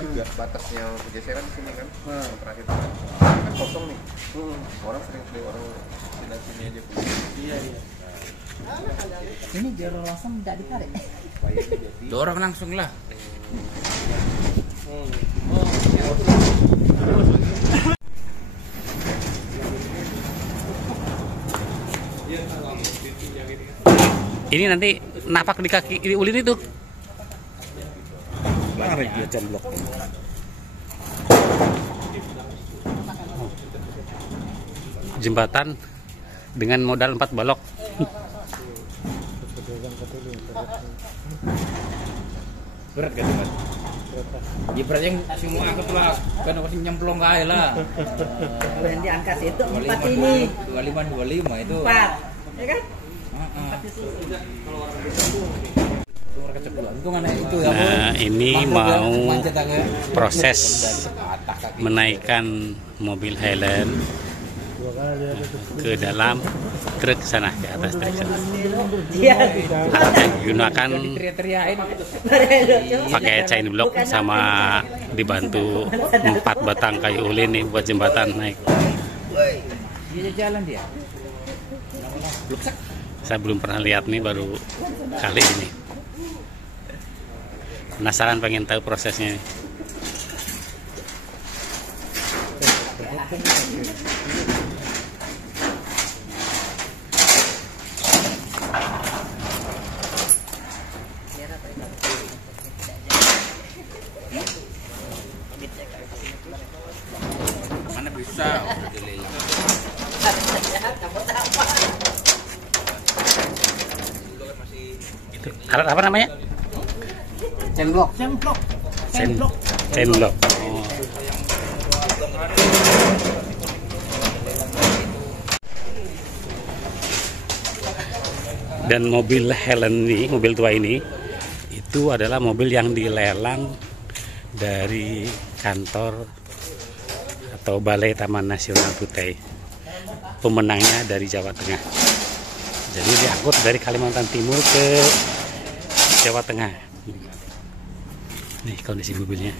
kan batasnya pergeseran di sini kan. Terakhir kan kosong nih. Orang sering orang sini aja. Iya. Ini biar langsung tidak ditarik. Dorong langsung lah. Ini nanti napak di kaki ulin itu. Mana dia jemblok? Jembatan dengan modal 4 balok. Berat kan mas? Ya berat yang semua angkat lah, kan aku nyemplung kaya lah. Yang diangkat itu 4 ini. 25 itu. 4, ya kan? Nah, ini mau proses menaikkan mobil Highland ke dalam truk sana, ke atas truk sana. Alatnya digunakan pakai chain block sama dibantu 4 batang kayu ulin nih buat jembatan naik. Dia jalan dia. Saya belum pernah lihat nih, baru kali ini. Penasaran, pengen tahu prosesnya nih. Mana bisa? Alat apa namanya? Chain block. Chain block. Oh. Dan mobil Helen ini, mobil tua ini, itu adalah mobil yang dilelang dari kantor atau Balai Taman Nasional Kutai. Pemenangnya dari Jawa Tengah. Jadi diangkut dari Kalimantan Timur ke Jawa Tengah. Nih kondisi mobilnya.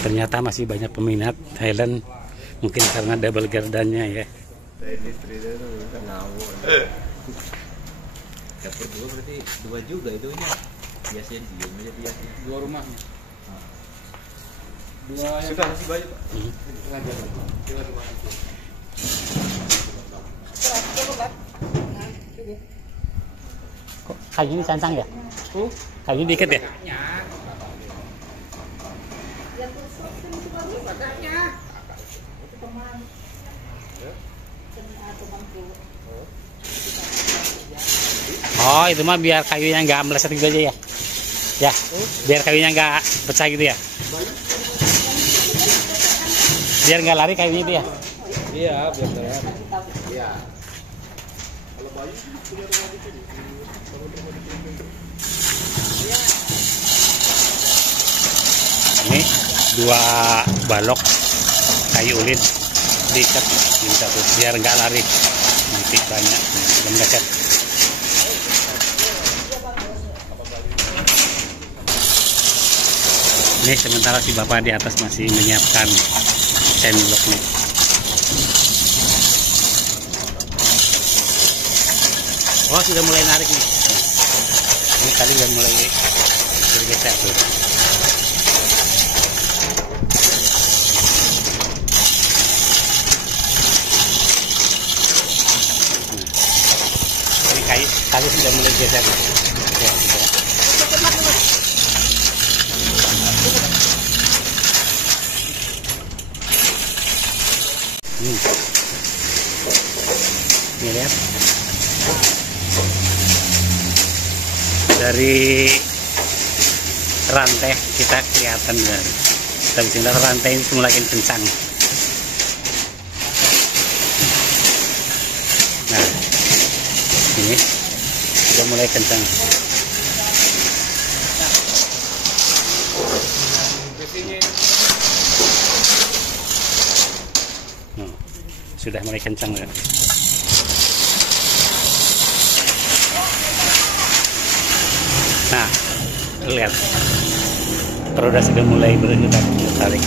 Ternyata masih banyak peminat Highland, mungkin karena double gardannya ya. Dapur 2 berarti 2 juga itunya. Biasanya dia menjadi 2 rumahnya. Sudah masih banyak Pak. Kok kayu ini sansang ya? Kayu dikit ya? Oh, itu mah biar kayunya nggak meleset gitu aja ya? Ya, biar kayunya nggak pecah gitu ya? Biar nggak lari kayunya itu ya? Iya, biar jalan. Iya. Ini 2 balok kayu ulin diikat ini satu biar nggak lari, nanti banyak yang meleset. Ini sementara si bapak di atas masih menyiapkan chain block nih. Oh, sudah mulai narik nih. Ini tadi udah mulai bergeser tuh. Ini kayu sudah mulai geser. Ya, gitu. Ini lihat. Dari rantai kita kelihatan dari kita bisa lihat rantai ini semakin kencang. Nah, ini sudah mulai kencang. Sudah mulai kencang ya. Nah, lihat roda sudah mulai bergerak tarik.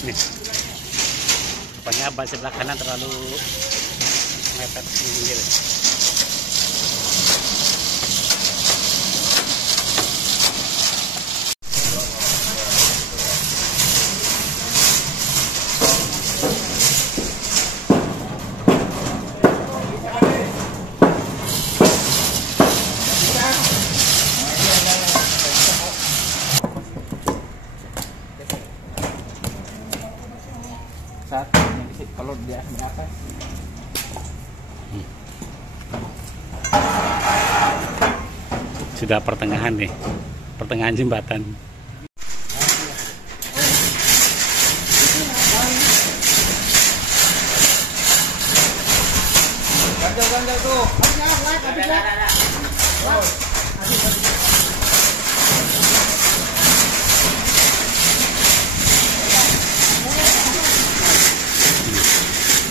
Nih, rupanya ban sebelah kanan terlalu mepet minggir. Saat kalau dia berapa? Sudah pertengahan nih, pertengahan jembatan. Ganjal tuh.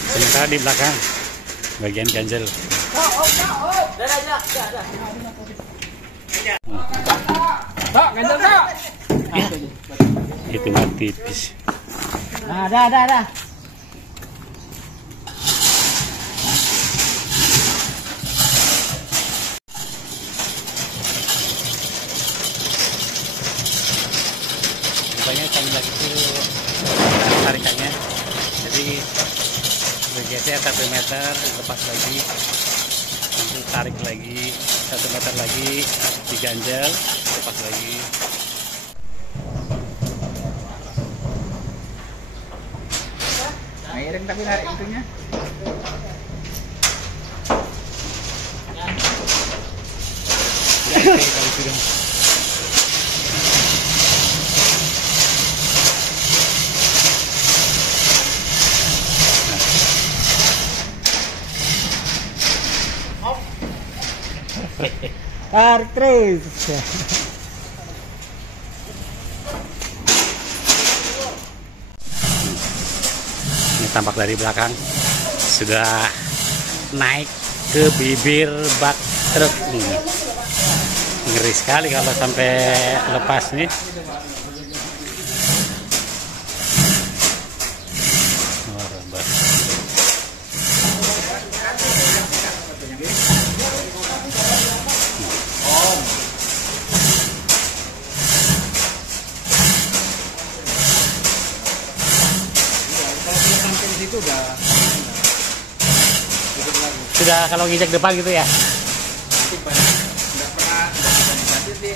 Sementara di belakang bagian ganjel. Kak, ganjal kak. Itu mah tipis. Nah, dah. Rupanya tambah itu tarikannya. Jadi bergeser 1 meter, lepas lagi, nanti tarik lagi 1 meter lagi, diganjel, lepas lagi. Miring tapi narik itunya. Ya, kalau sudah. Tarik terus. Ini tampak dari belakang sudah naik ke bibir bak truk ini. Ngeri sekali kalau sampai lepas nih. Sudah kalau nginjak depan gitu ya. Nanti nggak pernah nanti di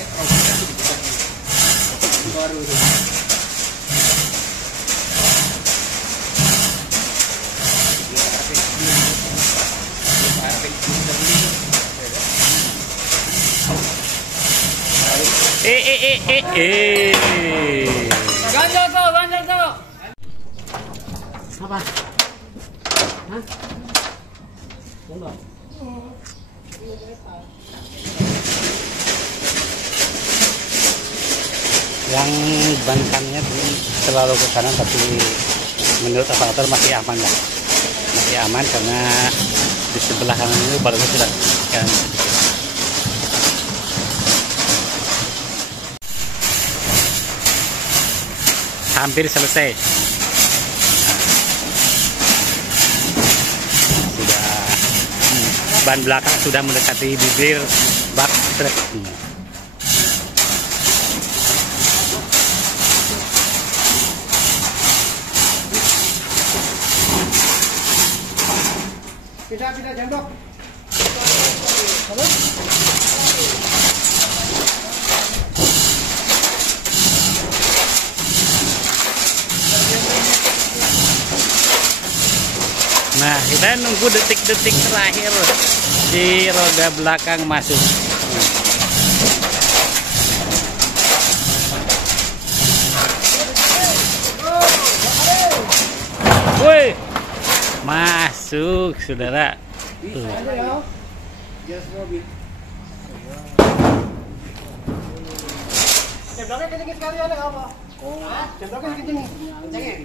baru itu. Ganjal tuh. Apa? Hah? Enggak. Yang ban kanannya terlalu ke kanan, tapi menurut operator masih aman lah. Masih aman karena di sebelah kanan itu balonnya sudah kan. Hampir selesai. Sudah ban belakang sudah mendekati bibir bak truk. Pindah jambok. Nah, kita nunggu detik-detik terakhir di roda belakang masuk. Woi, masuk saudara. Tuh. Jembloknya kenceng sekali ada nggak apa? Jembloknya kenceng nih. Kencengnya.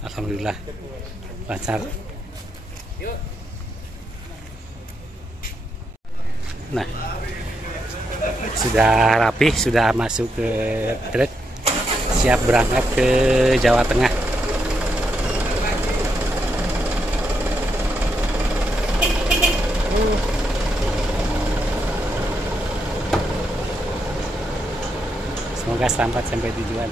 Alhamdulillah lancar. Nah, sudah rapih, sudah masuk ke truk, siap berangkat ke Jawa Tengah. Semoga selamat sampai tujuan.